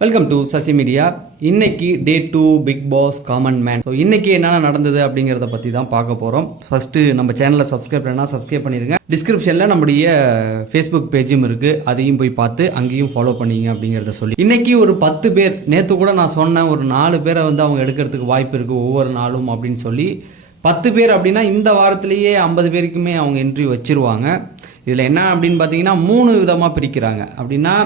Welcome to Sasi media. இன்னைக்கு day 2 Bigg Boss common man. So இன்னைக்கு என்னென்ன நடந்தது அப்படிங்கிறத பற்றி தான் பார்க்க போகிறோம். ஃபஸ்ட்டு நம்ம சேனலை சப்ஸ்கிரைப் பண்ணால் சப்ஸ்கிரைப் பண்ணிடுங்க. டிஸ்கிரிப்ஷனில் நம்முடைய ஃபேஸ்புக் பேஜும் இருக்குது, அதையும் போய் பார்த்து அங்கேயும் ஃபாலோ பண்ணிங்க அப்படிங்கிறத சொல்லி இன்னைக்கு ஒரு 10 பேர், நேற்று கூட நான் சொன்னேன் ஒரு 4 பேரை வந்து அவங்க எடுக்கிறதுக்கு வாய்ப்பு இருக்குது ஒவ்வொரு நாளும் அப்படின்னு சொல்லி. 10 பேர் அப்படின்னா இந்த வாரத்திலேயே 50 பேருக்குமே அவங்க என்ட்ரி வச்சுருவாங்க. இதில் என்ன அப்படின்னு பார்த்தீங்கன்னா 3 விதமாக பிரிக்கிறாங்க. அப்படின்னா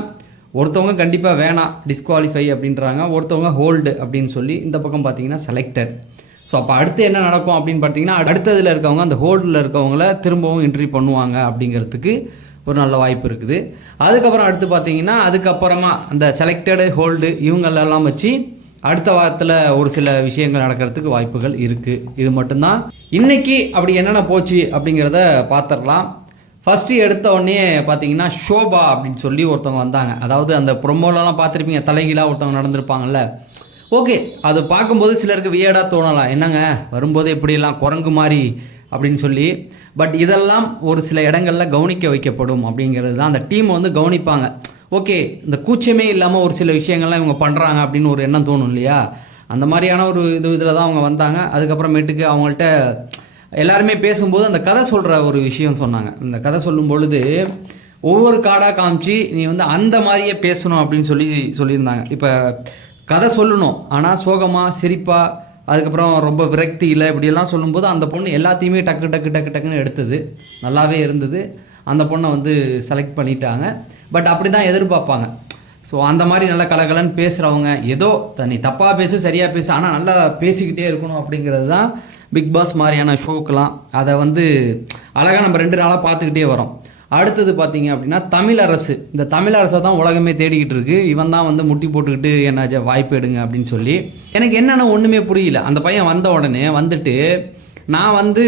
ஒருத்தவங்க கண்டிப்பாக வேணாம் டிஸ்குவாலிஃபை அப்படின்றாங்க, ஒருத்தவங்க ஹோல்டு அப்படின்னு சொல்லி, இந்த பக்கம் பார்த்தீங்கன்னா செலக்டட். ஸோ அப்போ அடுத்து என்ன நடக்கும் அப்படின்னு பார்த்தீங்கன்னா அடுத்ததில் இருக்கவங்க அந்த ஹோல்டில் இருக்கவங்கள திரும்பவும் என்ட்ரி பண்ணுவாங்க அப்படிங்கிறதுக்கு ஒரு நல்ல வாய்ப்பு இருக்குது. அதுக்கப்புறம் அடுத்து பார்த்தீங்கன்னா அதுக்கப்புறமா அந்த செலக்டடு ஹோல்டு இவங்களெல்லாம் வச்சு அடுத்த வாரத்தில் ஒரு சில விஷயங்கள் நடக்கிறதுக்கு வாய்ப்புகள் இருக்குது. இது மட்டும்தான் இன்றைக்கி அப்படி என்னென்ன போச்சு அப்படிங்கிறத பார்த்துடலாம். ஃபஸ்ட்டு எடுத்த உடனே பார்த்தீங்கன்னா ஷோபா அப்படின்னு சொல்லி ஒருத்தவங்க வந்தாங்க. அதாவது அந்த ப்ரொமோலலாம் பார்த்துருப்பீங்க, தலைகீழாக ஒருத்தவங்க நடந்திருப்பாங்கல்ல. ஓகே, அது பார்க்கும்போது சிலருக்கு வியர்டாக தோணலாம், என்னங்க வரும்போது எப்படியெல்லாம் குரங்கு மாதிரி அப்படின்னு சொல்லி. பட் இதெல்லாம் ஒரு சில இடங்களில் கவனிக்க வைக்கப்படும் அப்படிங்கிறது தான். அந்த டீம் வந்து கவனிப்பாங்க. ஓகே, இந்த கூச்சமே இல்லாமல் ஒரு சில விஷயங்கள்லாம் இவங்க பண்ணுறாங்க அப்படின்னு ஒரு எண்ணம் தோணும் இல்லையா. அந்த மாதிரியான ஒரு இதில் தான் அவங்க வந்தாங்க. அதுக்கப்புறமேட்டுக்கு அவங்கள்ட்ட எல்லாருமே பேசும்போது அந்த கதை சொல்கிற ஒரு விஷயம் சொன்னாங்க. இந்த கதை சொல்லும் பொழுது ஒவ்வொரு கார்டாக காமிச்சு நீ வந்து அந்த மாதிரியே பேசணும் அப்படின்னு சொல்லியிருந்தாங்க. இப்போ கதை சொல்லணும், ஆனால் சோகமாக சிரிப்பாக அதுக்கப்புறம் ரொம்ப விரக்தியில் இப்படியெல்லாம் சொல்லும்போது அந்த பொண்ணு எல்லாத்தையுமே டக்கு டக்கு டக்கு டக்குன்னு எடுத்தது, நல்லாவே இருந்தது. அந்த பொண்ணை வந்து செலக்ட் பண்ணிட்டாங்க. பட் அப்படி தான் எதிர்பார்ப்பாங்க. ஸோ அந்த மாதிரி நல்லா கலகலன்னு பேசுகிறவங்க, ஏதோ நீ தப்பாக பேசு சரியாக பேசு ஆனால் நல்லா பேசிக்கிட்டே இருக்கணும் அப்படிங்கிறது தான் பிக் பாஸ் மாதிரியான ஷோக்கெலாம். அதை வந்து அழகாக நம்ம 2 நாளாக பார்த்துக்கிட்டே வரோம். அடுத்தது பார்த்தீங்க அப்படின்னா தமிழரசு. இந்த தமிழரசை தான் உலகமே தேடிக்கிட்டு இருக்கு. இவன் தான் வந்து முட்டி போட்டுக்கிட்டு என்ன வாய்ப்பு எடுங்க அப்படின்னு சொல்லி. எனக்கு என்னென்ன ஒன்றுமே புரியல. அந்த பையன் வந்த உடனே வந்துட்டு நான் வந்து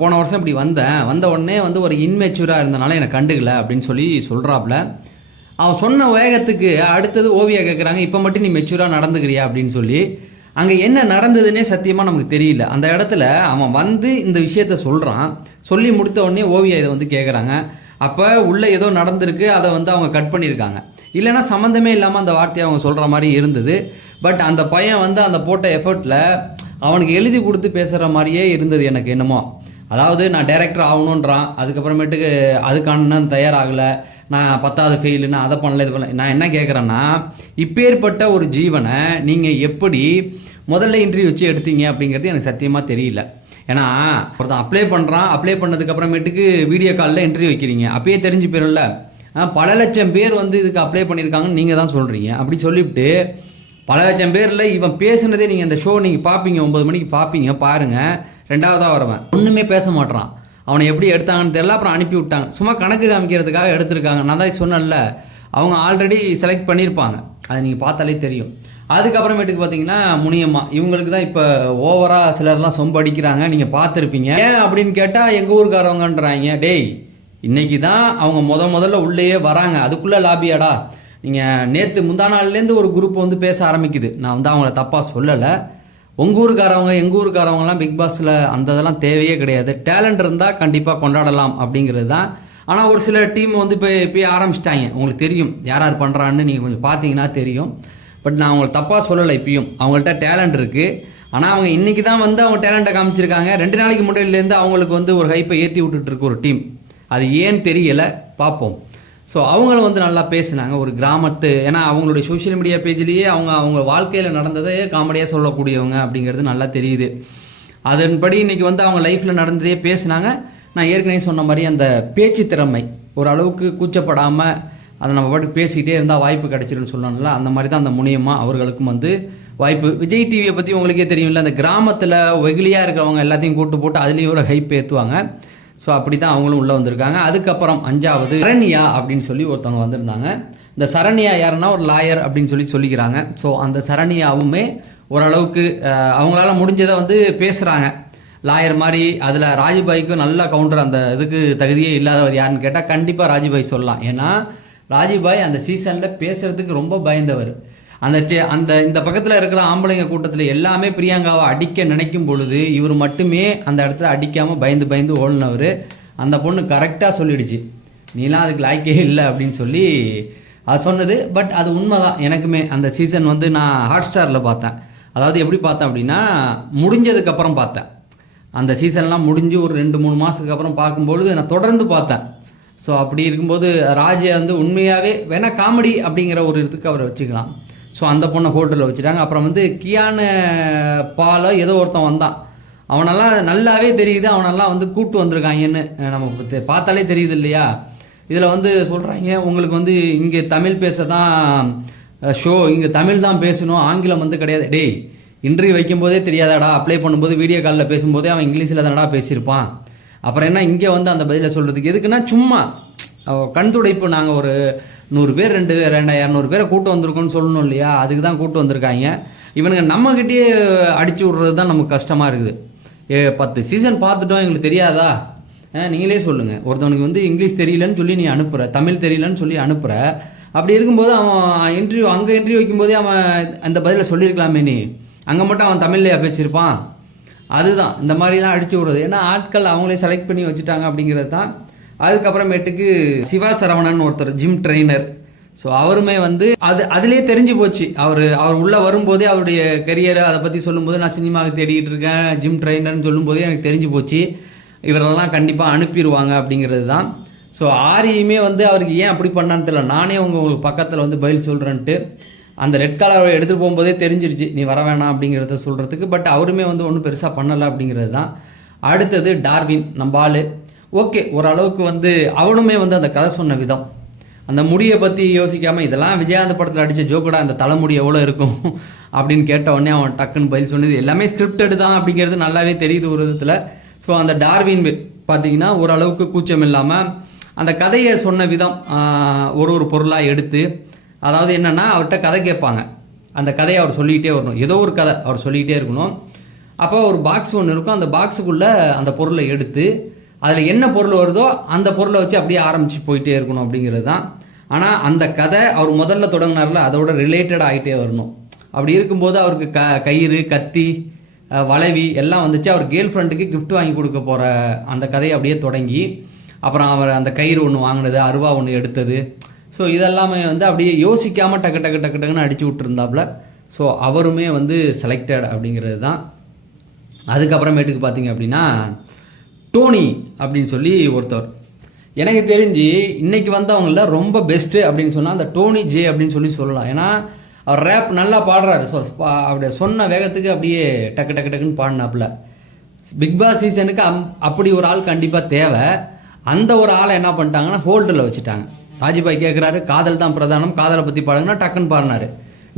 போன வருஷம் இப்படி வந்த உடனே வந்து ஒரு இன்மெச்சூராக இருந்தனால எனக்கு கண்டுக்கல அப்படின்னு சொல்லி சொல்கிறாப்புல. அவன் சொன்ன வேகத்துக்கு அடுத்தது ஓவியா கேட்குறாங்க, இப்போ மட்டும் நீ மெச்சூராக நடந்துக்கிறியா அப்படின்னு சொல்லி. அங்கே என்ன நடந்ததுன்னே சத்தியமாக நமக்கு தெரியல. அந்த இடத்துல அவன் வந்து இந்த விஷயத்த சொல்கிறான், சொல்லி முடித்த உடனே ஓவியா இதை வந்து கேட்குறாங்க. அப்போ உள்ளே ஏதோ நடந்திருக்கு, அதை வந்து அவங்க கட் பண்ணியிருக்காங்க. இல்லைன்னா சம்மந்தமே இல்லாமல் அந்த வார்த்தையை அவங்க சொல்கிற மாதிரி இருந்தது. பட் அந்த பையன் வந்து அந்த போட்ட எஃபர்ட்டில் அவனுக்கு எழுதி கொடுத்து பேசுகிற மாதிரியே இருந்தது எனக்கு என்னமோ. அதாவது நான் டைரக்டர் ஆகணுன்றான், அதுக்கப்புறமேட்டுக்கு அதுக்கான தயாராகலை, நான் 10வது ஃபெயிலு, நான் அதை பண்ணல இது பண்ணல. நான் என்ன கேட்குறேன்னா, இப்பேற்பட்ட ஒரு ஜீவனை நீங்கள் எப்படி முதல்ல இன்டர்வியூ வச்சு எடுத்தீங்க அப்படிங்கிறது எனக்கு சத்தியமாக தெரியல. ஏன்னா ஒருத்தன் அப்ளை பண்ணதுக்கப்புறமேட்டுக்கு வீடியோ காலில் இன்டர்வியூ வைக்கிறீங்க, அப்பயே தெரிஞ்சு போயிடும்ல. பல லட்சம் பேர் வந்து இதுக்கு அப்ளை பண்ணியிருக்காங்கன்னு நீங்கள் தான் சொல்கிறீங்க. அப்படி சொல்லிவிட்டு பல லட்சம் பேரில் இவன் பேசுனதே நீங்கள் இந்த ஷோ நீங்கள் பார்ப்பீங்க, 9 மணிக்கு பார்ப்பீங்க, பாருங்கள். 2வதாக வரவன் ஒன்றுமே பேச மாட்டான். அவனை எப்படி எடுத்தாங்கன்னு தெரியல. அப்புறம் அனுப்பி விட்டாங்க, சும்மா கணக்கு காமிக்கிறதுக்காக எடுத்திருக்காங்க. நான் தான் சொன்னேன்ல, அவங்க ஆல்ரெடி செலக்ட் பண்ணியிருப்பாங்க, அது நீங்கள் பார்த்தாலே தெரியும். அதுக்கப்புறமேட்டுக்கு பார்த்தீங்கன்னா முனியம்மா, இவங்களுக்கு தான் இப்போ ஓவராக சிலர்லாம் சொம்பு அடிக்கிறாங்க, நீங்கள் பார்த்துருப்பீங்க. ஏன் அப்படின்னு கேட்டால் எங்கள் ஊருக்காரவங்கன்றாங்க. டேய், இன்றைக்கி தான் அவங்க முதல்ல உள்ளேயே வராங்க, அதுக்குள்ளே லாபியாடா. நீங்கள் நேற்று முந்தா நாள்லேருந்து ஒரு குரூப் வந்து பேச ஆரம்பிக்குது. நான் வந்து அவங்கள தப்பாக சொல்லலை. உங்கள் ஊருக்காரவங்க எங்கள் ஊருக்காரவங்கலாம் பிக் பாஸில் அந்த இதெல்லாம் தேவையே கிடையாது. டேலண்ட் இருந்தால் கண்டிப்பாக கொண்டாடலாம் அப்படிங்கிறது தான். ஆனால் ஒரு சில டீம் வந்து இப்போ ஆரம்பிச்சிட்டாங்க. உங்களுக்கு தெரியும் யார் யார் பண்ணுறான்னு, நீங்கள் கொஞ்சம் பார்த்தீங்கன்னா தெரியும். பட் நான் அவங்களை தப்பாக சொல்லலை. இப்பயும் அவங்கள்ட்ட டேலண்ட் இருக்குது. ஆனால் அவங்க இன்றைக்கி தான் வந்து அவங்க டேலண்ட்டை காமிச்சிருக்காங்க. 2 நாளைக்கு முன்னாடியிலேருந்து அவங்களுக்கு வந்து ஒரு ஹைப்பை ஏற்றி விட்டுட்டுருக்கு ஒரு டீம். அது ஏன்னு தெரியலை, பார்ப்போம். ஸோ அவங்களும் வந்து நல்லா பேசினாங்க. ஒரு கிராமத்து, ஏன்னா அவங்களுடைய சோஷியல் மீடியா பேஜ்லேயே அவங்க வாழ்க்கையில் நடந்ததே காமெடியாக சொல்லக்கூடியவங்க அப்படிங்கிறது நல்லா தெரியுது. அதன்படி இன்றைக்கி வந்து அவங்க லைஃப்பில் நடந்ததே பேசினாங்க. நான் ஏற்கனவே சொன்ன மாதிரி அந்த பேச்சு திறமை ஓரளவுக்கு கூச்சப்படாமல் அதை நம்ம பாட்டுக்கு பேசிக்கிட்டே இருந்தால் வாய்ப்பு கிடைச்சிருன்னு சொல்லணும்ல, அந்த மாதிரி தான் அந்த முனியம்மா அவர்களுக்கும் வந்து வாய்ப்பு. விஜய் டிவியை பற்றி உங்களுக்கே தெரியும்ல, அந்த கிராமத்தில் வெகுலியாக இருக்கிறவங்க எல்லாத்தையும் கூட்டு போட்டு அதுலேயும் ஒரு ஹைப் ஏற்றுவாங்க. ஸோ அப்படி தான் அவங்களும் உள்ளே வந்திருக்காங்க. அதுக்கப்புறம் 5வது சரண்யா அப்படின்னு சொல்லி ஒருத்தவங்க வந்திருந்தாங்க. இந்த சரண்யா யாருன்னா ஒரு லாயர் அப்படின்னு சொல்லிக்கிறாங்க. ஸோ அந்த சரண்யாவுமே ஓரளவுக்கு அவங்களால முடிஞ்சதை வந்து பேசுகிறாங்க லாயர் மாதிரி. அதில் ராஜுபாய்க்கும் நல்லா கவுண்டர், அந்த இதுக்கு தகுதியே இல்லாதவர் யாருன்னு கேட்டால் கண்டிப்பாக ராஜுபாய் சொல்லலாம். ஏன்னா ராஜுபாய் அந்த சீசனில் பேசுகிறதுக்கு ரொம்ப பயந்தவர். இந்த பக்கத்தில் இருக்கிற ஆம்பளைங்க கூட்டத்தில் எல்லாமே பிரியங்காவை அடிக்க நினைக்கும் பொழுது இவர் மட்டுமே அந்த இடத்துல அடிக்காமல் பயந்து ஓடினவர். அந்த பொண்ணு கரெக்டாக சொல்லிடுச்சு, நீலாம் அதுக்கு லாய்க்கே இல்லை அப்படின்னு சொல்லி அது சொன்னது. பட் அது உண்மை தான். எனக்குமே அந்த சீசன் வந்து நான் ஹாட்ஸ்டாரில் பார்த்தேன். அதாவது எப்படி பார்த்தேன் அப்படின்னா, முடிஞ்சதுக்கப்புறம் பார்த்தேன். அந்த சீசன்லாம் முடிஞ்சு ஒரு 2-3 மாதத்துக்கு அப்புறம் பார்க்கும்பொழுது நான் தொடர்ந்து பார்த்தேன். ஸோ அப்படி இருக்கும்போது ராஜை வந்து உண்மையாகவே வேணால் காமெடி அப்படிங்கிற ஒரு இதுக்கு அவரை வச்சுக்கலாம். ஸோ அந்த பொண்ணை ஹோல்டரில் வச்சுட்டாங்க. அப்புறம் வந்து கியானு பாலோ ஏதோ ஒருத்தன் வந்தான். அவனெல்லாம் நல்லாவே தெரியுது, அவனெல்லாம் வந்து கூப்பிட்டு வந்திருக்காங்கன்னு நமக்கு பார்த்தாலே தெரியுது இல்லையா. இதில் வந்து சொல்கிறாங்க, உங்களுக்கு வந்து இங்கே தமிழ் பேச தான் ஷோ, இங்கே தமிழ் தான் பேசணும், ஆங்கிலம் வந்து கிடையாது. டேய், இன்டர்வியூ வைக்கும்போதே தெரியாதாடா, அப்ளை பண்ணும்போது வீடியோ காலில் பேசும்போதே அவன் இங்கிலீஷில் தானடா பேசியிருப்பான். அப்புறம் என்ன இங்கே வந்து அந்த பதிலை சொல்கிறதுக்கு எதுக்குன்னா சும்மா கண் துடைப்பு. நாங்கள் ஒரு 100 பேர் 200 பேரை கூட்டு வந்திருக்கோம்னு சொல்லணும் இல்லையா, அதுக்கு தான் கூட்டு வந்திருக்காங்க. இவனுங்க நம்மக்கிட்டே அடித்து விட்றது தான் நமக்கு கஷ்டமாக இருக்குது. 10 சீசன் பார்த்துட்டோம், எங்களுக்கு தெரியாதா? நீங்களே சொல்லுங்கள். ஒருத்தவனுக்கு வந்து இங்கிலீஷ் தெரியலன்னு சொல்லி நீ அனுப்புகிற, தமிழ் தெரியலன்னு சொல்லி அனுப்புகிற. அப்படி இருக்கும்போது அவன் அங்கே இன்டர்வியூ வைக்கும்போதே அவன் அந்த பதிலை சொல்லியிருக்கலாமே. நீ அங்கே மட்டும் அவன் தமிழ்லையா பேசியிருப்பான்? அதுதான் இந்த மாதிரிலாம் அடித்து விடுறது. ஏன்னா ஆட்கள் அவங்களே செலக்ட் பண்ணி வச்சுட்டாங்க அப்படிங்கிறது தான். அதுக்கப்புறமேட்டுக்கு சிவா சரவணன் ஒருத்தர் ஜிம் ட்ரெயினர். ஸோ அவருமே வந்து அதிலே தெரிஞ்சு போச்சு. அவர் உள்ளே வரும்போதே அவருடைய கெரியரை அதை பற்றி சொல்லும்போது, நான் சினிமாவுக்கு தேடிக்கிட்டு இருக்கேன், ஜிம் ட்ரெயினர்னு சொல்லும்போதே எனக்கு தெரிஞ்சு போச்சு இவரெல்லாம் கண்டிப்பாக அனுப்பிடுவாங்க அப்படிங்கிறது தான். ஸோ ஆரியுமே வந்து அவருக்கு ஏன் அப்படி பண்ணான்னு தெரியல. நானே உங்களுக்கு பக்கத்தில் வந்து பதில் சொல்கிறேன்ட்டு அந்த ரெட் கலரை எடுத்துகிட்டு போகும்போதே தெரிஞ்சிருச்சு நீ வர வேணாம் அப்படிங்கிறத சொல்கிறதுக்கு. பட் அவருமே வந்து ஒன்றும் பெருசாக பண்ணலை அப்படிங்கிறது தான். அடுத்தது டார்வின், நம்ம ஆள் ஓகே ஓரளவுக்கு வந்து அவனுமே வந்து அந்த கதை சொன்ன விதம், அந்த முடியை பற்றி யோசிக்காமல், இதெல்லாம் விஜயகாந்த் படத்தில் அடித்த ஜோக்கோட அந்த தலைமுடி எவ்வளோ இருக்கும் அப்படின்னு கேட்ட உடனே அவன் டக்குன்னு பதில் சொன்னது எல்லாமே ஸ்கிரிப்டடு தான் அப்படிங்கிறது நல்லாவே தெரியுது ஒரு விதத்தில். ஸோ அந்த டார்வின் பார்த்திங்கன்னா ஓரளவுக்கு கூச்சம் இல்லாமல் அந்த கதையை சொன்ன விதம், ஒரு பொருளாக எடுத்து, அதாவது என்னென்னா அவர்கிட்ட கதை கேட்பாங்க, அந்த கதையை அவர் சொல்லிக்கிட்டே வரணும். ஏதோ ஒரு கதை அவர் சொல்லிக்கிட்டே இருக்கணும். அப்போ ஒரு பாக்ஸ் ஒன்று இருக்கும், அந்த பாக்ஸுக்குள்ளே அந்த பொருளை எடுத்து அதில் என்ன பொருள் வருதோ அந்த பொருளை வச்சு அப்படியே ஆரம்பித்து போயிட்டே இருக்கணும் அப்படிங்கிறது தான். ஆனால் அந்த கதை அவர் முதல்ல தொடங்கினார்ல அதோட ரிலேட்டட் ஆகிட்டே வரணும். அப்படி இருக்கும்போது அவருக்கு கயிறு, கத்தி, வளைவி எல்லாம் வந்துச்சு. அவர் கேர்ள் ஃப்ரெண்டுக்கு கிஃப்ட் வாங்கி கொடுக்க போகிற அந்த கதையை அப்படியே தொடங்கி, அப்புறம் அவர் அந்த கயிறு ஒன்று வாங்கினது, அருவா ஒன்று எடுத்தது. ஸோ இதெல்லாமே வந்து அப்படியே யோசிக்காமல் டக்குன்னு அடித்து விட்டுருந்தாப்புல. ஸோ அவருமே வந்து செலக்டட் அப்படிங்கிறது தான். அதுக்கப்புறமேட்டுக்கு பார்த்திங்க அப்படின்னா டோனி அப்படின்னு சொல்லி ஒருத்தர், எனக்கு தெரிஞ்சு இன்றைக்கி வந்தவங்கள ரொம்ப பெஸ்ட்டு அப்படின்னு சொன்னால் அந்த டோனி ஜே அப்படின்னு சொல்லலாம். ஏன்னா அவர் ரேப் நல்லா பாடுறாரு. ஸோ அப்படியே சொன்ன வேகத்துக்கு அப்படியே டக்குன்னு பாடினாப்புல. பிக் பாஸ் சீசனுக்கு அப்படி ஒரு ஆள் கண்டிப்பாக தேவை. அந்த ஒரு ஆளை என்ன பண்ணிட்டாங்கன்னா ஹோல்டரில் வச்சுட்டாங்க. ராஜிபாய் கேட்குறாரு, காதல் தான் பிரதானம், காதலை பற்றி பாடுங்கன்னா டக்குன்னு பாடினார்.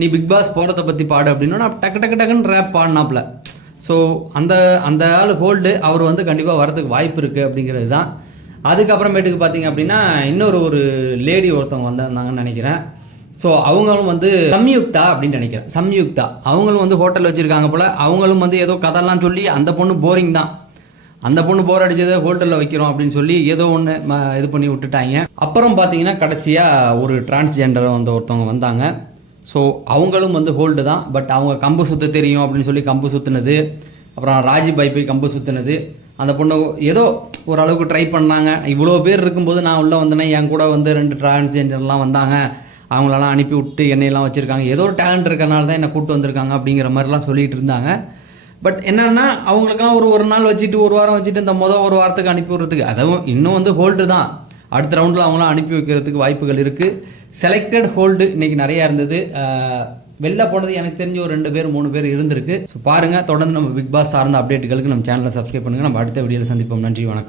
நீ பிக் பாஸ் போகிறத பற்றி பாடு அப்படின்னா டக்குன்னு ரேப் பாடினாப்புல. ஸோ அந்த ஆள் ஹோல்டு, அவர் வந்து கண்டிப்பாக வரதுக்கு வாய்ப்பு இருக்குது அப்படிங்கிறது தான். அதுக்கப்புறமேட்டுக்கு பார்த்திங்க அப்படின்னா ஒரு லேடி ஒருத்தவங்க வந்திருந்தாங்கன்னு நினைக்கிறேன். ஸோ அவங்களும் வந்து சம்யுக்தா அப்படின்னு நினைக்கிறேன். சம்யுக்தா அவங்களும் வந்து ஹோட்டல் வச்சுருக்காங்க போல். அவங்களும் வந்து ஏதோ கதைலாம் சொல்லி அந்த பொண்ணு போரிங் தான், அந்த பொண்ணு போர் அடிச்சதை ஹோட்டலில் வைக்கிறோம் அப்படின்னு சொல்லி ஏதோ ஒன்று இது பண்ணி விட்டுட்டாங்க. அப்புறம் பார்த்தீங்கன்னா கடைசியாக ஒரு டிரான்ஸ்ஜெண்டர் ஒருத்தவங்க வந்தாங்க. ஸோ அவங்களும் வந்து ஹோல்டு தான். பட் அவங்க கம்பு சுற்ற தெரியும் அப்படின்னு சொல்லி கம்பு சுற்றுனது, அப்புறம் ராஜிபாய் போய் கம்பு சுற்றுனது, அந்த பொண்ணு ஏதோ ஓரளவுக்கு ட்ரை பண்ணாங்க. இவ்வளோ பேர் இருக்கும்போது நான் உள்ளே வந்தேன்னா என் கூட வந்து 2 டிரான்ஸ்ஜெண்டர்லாம் வந்தாங்க, அவங்களெல்லாம் அனுப்பி விட்டு என்னையெல்லாம் வச்சுருக்காங்க, ஏதோ ஒரு டேலண்ட் இருக்கிறனால தான் என்னை கூப்பிட்டு வந்திருக்காங்க அப்படிங்கிற மாதிரிலாம் சொல்லிகிட்டு இருந்தாங்க. பட் என்னென்னா அவங்களுக்கெல்லாம் ஒரு நாள் வச்சுட்டு ஒரு வாரம் வச்சுட்டு இந்த ஒரு வாரத்துக்கு அனுப்பி விடுறதுக்கு, அதுவும் இன்னும் வந்து ஹோல்டு தான். அடுத்த ரவுண்டில் அவங்களாம் அனுப்பி வைக்கிறதுக்கு வாய்ப்புகள் இருக்குது. செலக்டட் ஹோல்டு இன்றைக்கி நிறையா இருந்தது. வெளில போனது எனக்கு தெரிஞ்சு ஒரு 2 பேர் 3 பேர் இருந்திருக்கு. ஸோ பாருங்கள், தொடர்ந்து நம்ம பிக் பாஸ் சார்ந்த அப்டேட்டுகளுக்கு நம்ம சேனலை சப்ஸ்கிரைப் பண்ணுங்கள். நம்ம அடுத்த வீடியோவில் சந்திப்போம். நன்றி, வணக்கம்.